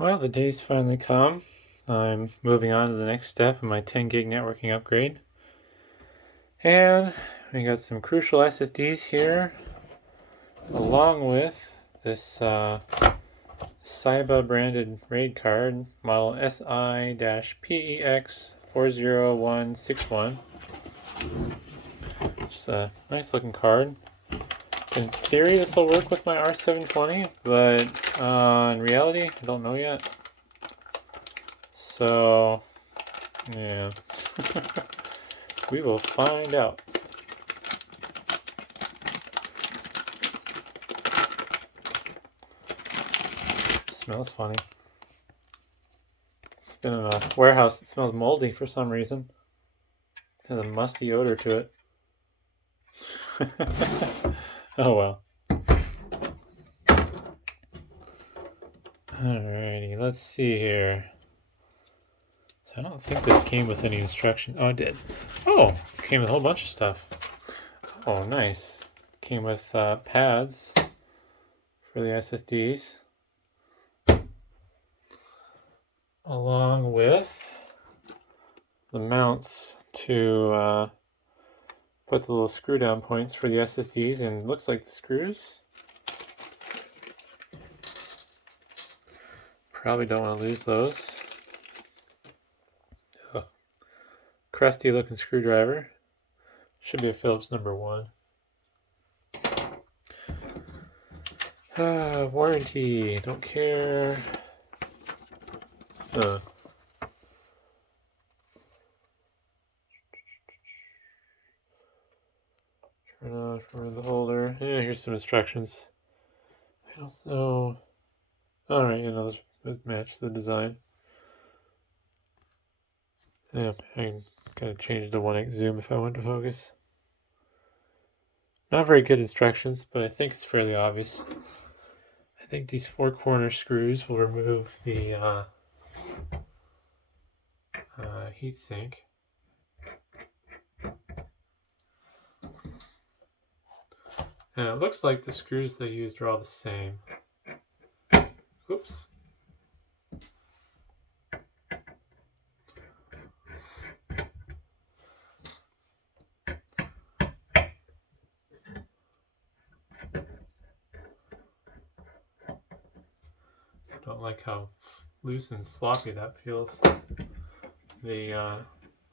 Well, the day's finally come. I'm moving on to the next step in my 10 gig networking upgrade. And we got some crucial SSDs here, along with this SYBA branded RAID card, model SI-PEX40161. Just a nice looking card. In theory, this will work with my R720, but in reality, I don't know yet. So, yeah, we will find out. Smells funny. It's been in a warehouse. It smells moldy for some reason. It has a musty odor to it. Oh well. Alrighty, let's see here. So I don't think this came with any instructions. Oh, it did. Oh, it came with a whole bunch of stuff. Oh, nice. Came with pads for the SSDs, along with the mounts to put the little screw down points for the SSDs, and it looks like the screws. Probably don't want to lose those. Oh, crusty looking screwdriver. Should be a Phillips number 1. Warranty, don't care. Turn off for the holder. Yeah, here's some instructions. I don't know. Alright, those match the design. Yeah, I can kind of change the 1x zoom if I want to focus. Not very good instructions, but I think it's fairly obvious. I think these 4 corner screws will remove the heatsink. And it looks like the screws they used are all the same. Oops. Don't like how loose and sloppy that feels. The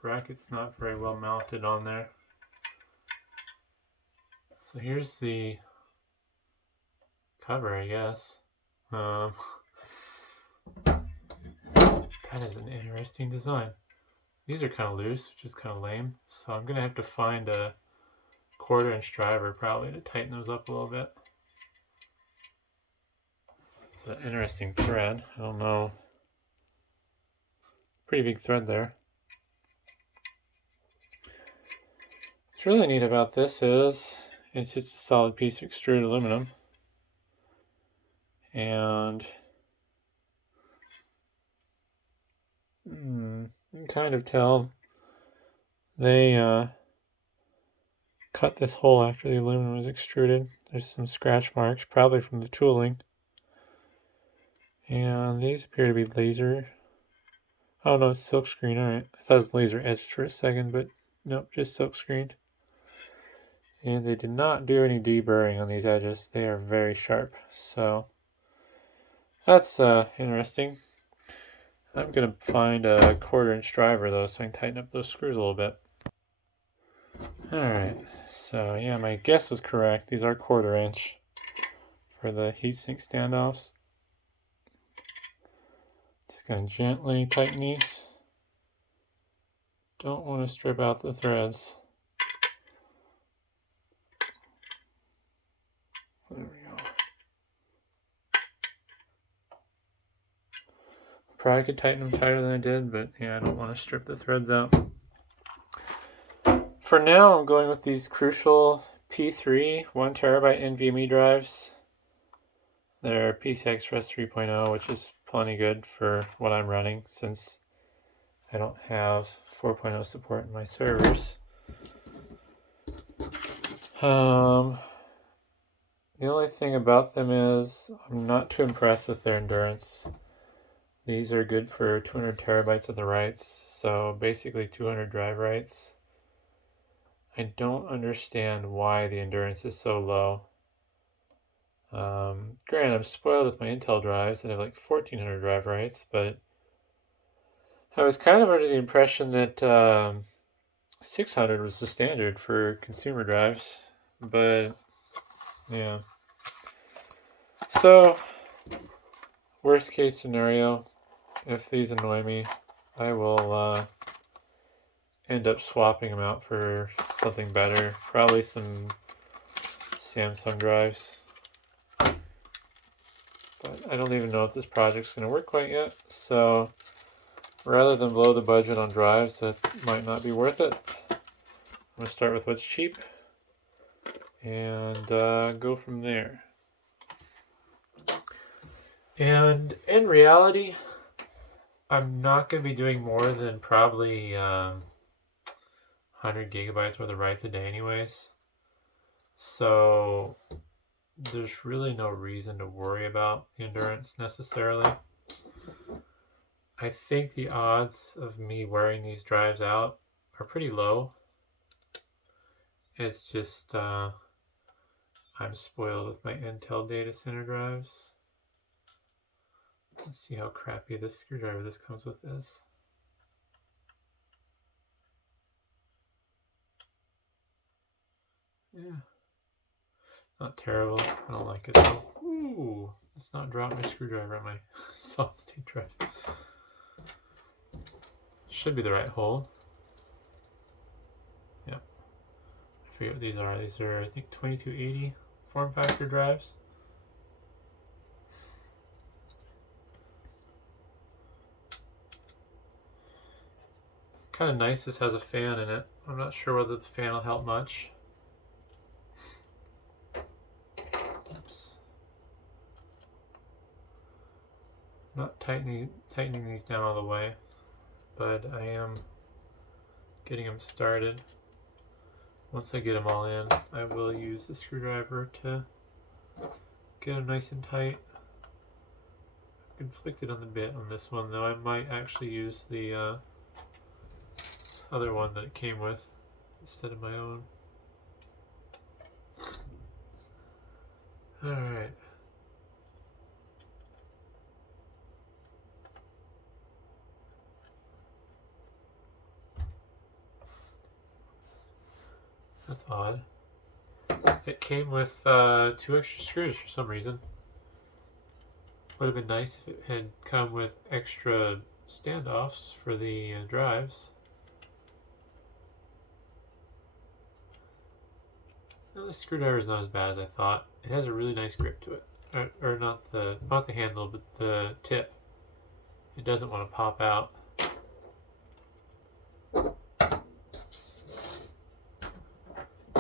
bracket's not very well mounted on there. So here's the cover, I guess. That is an interesting design. These are kind of loose, which is kind of lame. So I'm going to have to find a 1/4-inch driver probably to tighten those up a little bit. It's an interesting thread. I don't know. Pretty big thread there. What's really neat about this is it's just a solid piece of extruded aluminum. And you can kind of tell they cut this hole after the aluminum was extruded. There's some scratch marks, probably from the tooling. And these appear to be laser. Oh no, it's silk screen. Alright, I thought it was laser etched for a second, but nope, just silk screened. And they did not do any deburring on these edges. They are very sharp. So that's interesting. I'm going to find a 1/4-inch driver though, so I can tighten up those screws a little bit. Alright, so yeah, my guess was correct. These are 1/4-inch for the heatsink standoffs. Just going to gently tighten these. Don't want to strip out the threads. There we go. Probably could tighten them tighter than I did, but yeah, I don't want to strip the threads out. For now, I'm going with these crucial P3 1TB NVMe drives. They're PCI Express 3.0, which is plenty good for what I'm running since I don't have 4.0 support in my servers. The only thing about them is I'm not too impressed with their endurance. These are good for 200 terabytes of the writes, so basically 200 drive writes. I don't understand why the endurance is so low. Granted, I'm spoiled with my Intel drives that have like 1400 drive writes, but I was kind of under the impression that 600 was the standard for consumer drives, but yeah. So, worst case scenario, if these annoy me, I will end up swapping them out for something better, probably some Samsung drives. But I don't even know if this project's going to work quite yet, so rather than blow the budget on drives, that might not be worth it. I'm going to start with what's cheap and go from there. And in reality, I'm not going to be doing more than probably 100 gigabytes worth of writes a day anyways. So there's really no reason to worry about the endurance necessarily. I think the odds of me wearing these drives out are pretty low. It's just I'm spoiled with my Intel data center drives. Let's see how crappy this screwdriver this comes with is. Yeah, not terrible. I don't like it though. Ooh, let's not drop my screwdriver on my solid state drive. Should be the right hole. Yep. I forget what these are. These are, I think, 2280 form factor drives. Kind of nice this has a fan in it. I'm not sure whether the fan will help much. Oops. Not tightening these down all the way, but I am getting them started. Once I get them all in, I will use the screwdriver to get them nice and tight. I'm conflicted on the bit on this one though. I might actually use the other one that it came with instead of my own. Alright. That's odd. It came with 2 extra screws for some reason. Would have been nice if it had come with extra standoffs for the drives. No, this screwdriver is not as bad as I thought. It has a really nice grip to it. Or not the handle, but the tip. It doesn't want to pop out.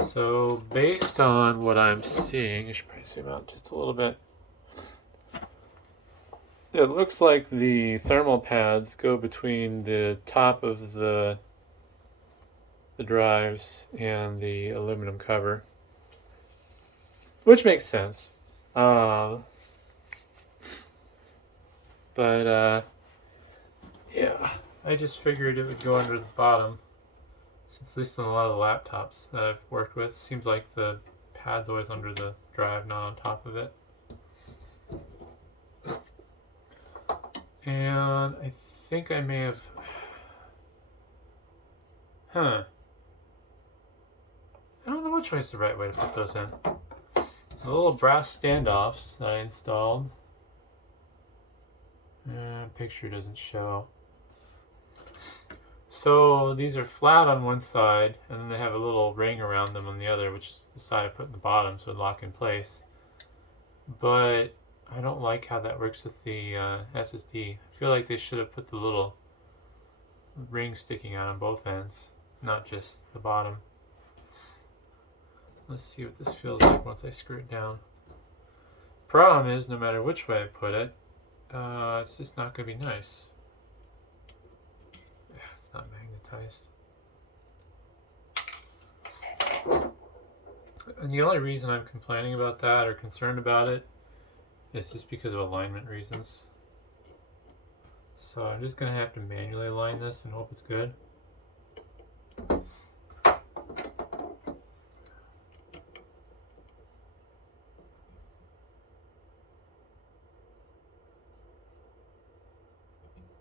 So based on what I'm seeing, I should probably zoom out just a little bit. It looks like the thermal pads go between the top of the drives and the aluminum cover, which makes sense. But yeah, I just figured it would go under the bottom, since at least on a lot of the laptops that I've worked with, it seems like the pad's always under the drive, not on top of it. And I think I may have... I don't know which way is the right way to put those in. The little brass standoffs that I installed. Picture doesn't show. So these are flat on one side, and then they have a little ring around them on the other, which is the side I put in the bottom so it lock in place. But I don't like how that works with the SSD. I feel like they should have put the little ring sticking out on both ends, not just the bottom. Let's see what this feels like once I screw it down. Problem is, no matter which way I put it, it's just not going to be nice. It's not magnetized. And the only reason I'm complaining about that or concerned about it is just because of alignment reasons. So I'm just going to have to manually align this and hope it's good.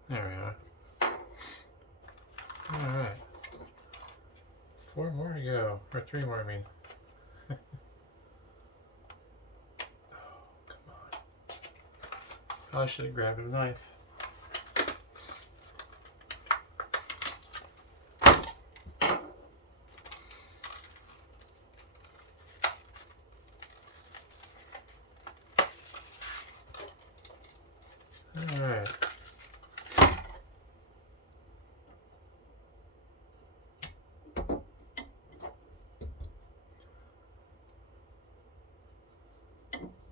There we are. Alright. 4 more to go. Or 3 more, I mean. Oh, come on. Probably should have grabbed a knife. Alright.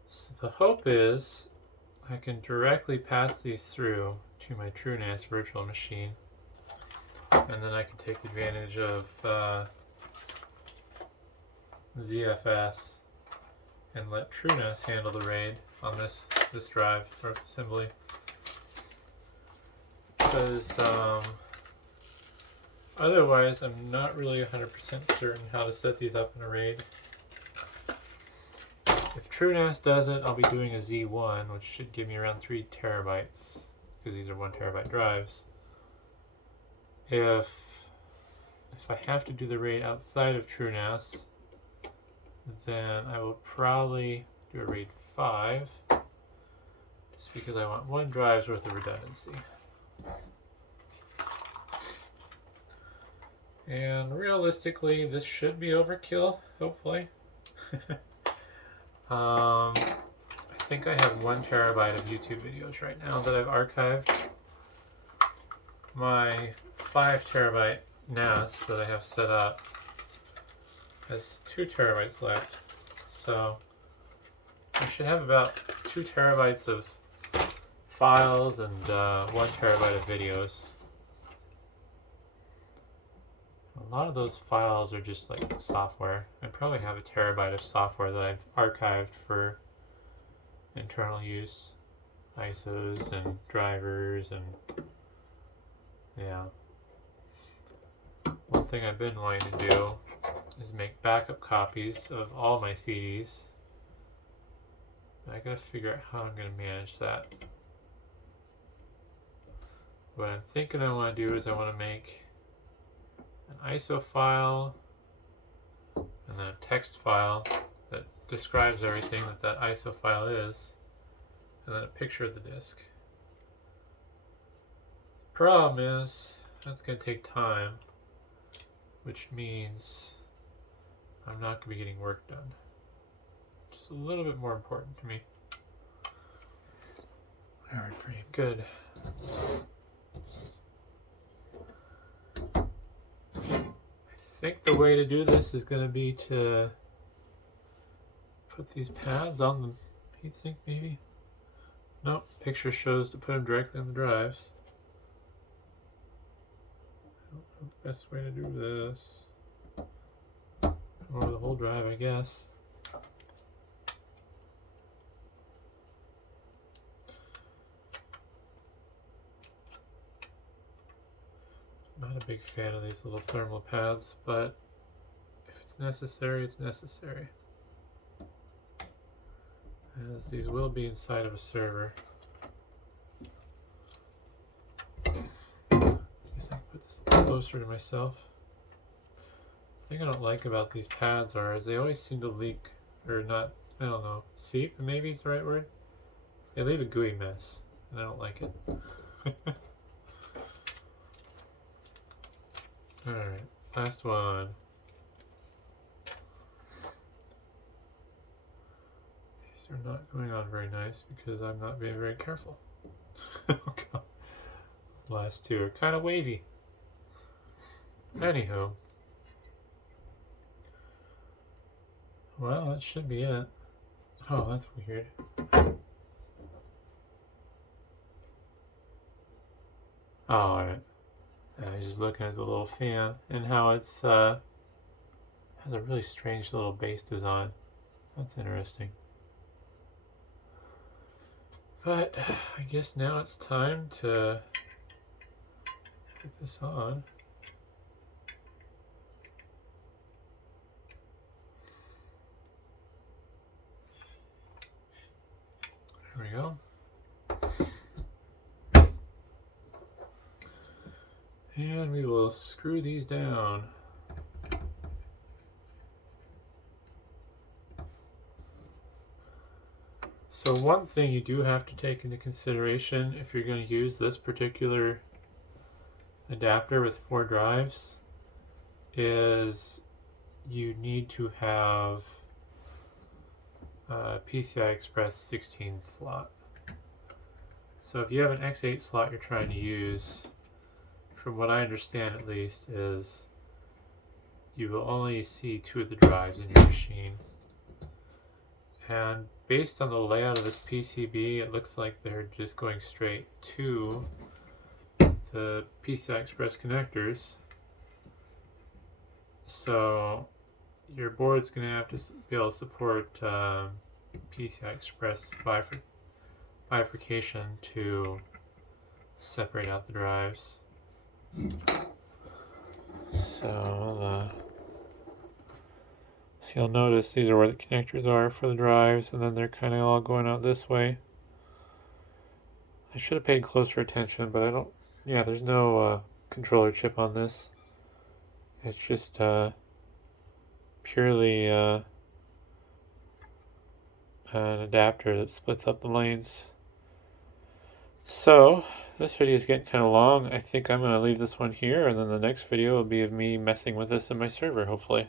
So the hope is I can directly pass these through to my TrueNAS virtual machine, and then I can take advantage of ZFS and let TrueNAS handle the RAID on this drive or assembly. Because otherwise I'm not really 100% certain how to set these up in a RAID. If TrueNAS does it, I'll be doing a Z1, which should give me around 3 terabytes, because these are 1 terabyte drives. If I have to do the RAID outside of TrueNAS, then I will probably do a RAID 5, just because I want 1 drive's worth of redundancy. And realistically, this should be overkill, hopefully. I think I have 1 terabyte of YouTube videos right now that I've archived. My 5 terabyte NAS that I have set up has 2 terabytes left. So I should have about 2 terabytes of files and 1 terabyte of videos. A lot of those files are just like software. I probably have a terabyte of software that I've archived for internal use, ISOs and drivers, and yeah. One thing I've been wanting to do is make backup copies of all my CDs. I gotta figure out how I'm gonna manage that. What I'm thinking I want to do is I want to make an ISO file and then a text file that describes everything that ISO file is, and then a picture of the disk. Problem is, that's going to take time, which means I'm not going to be getting work done. Just a little bit more important to me. Alright, frame, good. I think the way to do this is going to be to put these pads on the heatsink, maybe? Nope, picture shows to put them directly on the drives. I don't know the best way to do this. Or the whole drive, I guess. Not a big fan of these little thermal pads, but if it's necessary, it's necessary. As these will be inside of a server. I guess I can put this closer to myself. The thing I don't like about these pads is they always seem to leak, or not, I don't know, seep maybe is the right word? They leave a gooey mess, and I don't like it. Alright, last one. These are not going on very nice because I'm not being very careful. Oh god. The last 2 are kind of wavy. Anywho. Well, that should be it. Oh, that's weird. Oh, alright. I was just looking at the little fan and how it's has a really strange little base design. That's interesting. But I guess now it's time to Get this on. There we go. And we will screw these down. So one thing you do have to take into consideration if you're going to use this particular adapter with 4 drives is you need to have a PCI Express 16 slot. So if you have an X8 slot you're trying to use, from what I understand at least, is you will only see 2 of the drives in your machine. And based on the layout of this PCB, it looks like they're just going straight to the PCI Express connectors. So your board's going to have to be able to support PCI Express bifurcation to separate out the drives. So you'll notice these are where the connectors are for the drives, and then they're kind of all going out this way. I should have paid closer attention, but I don't. Yeah, there's no controller chip on this. It's just purely an adapter that splits up the lanes. So this video is getting kind of long. I think I'm going to leave this one here, and then the next video will be of me messing with this in my server, hopefully.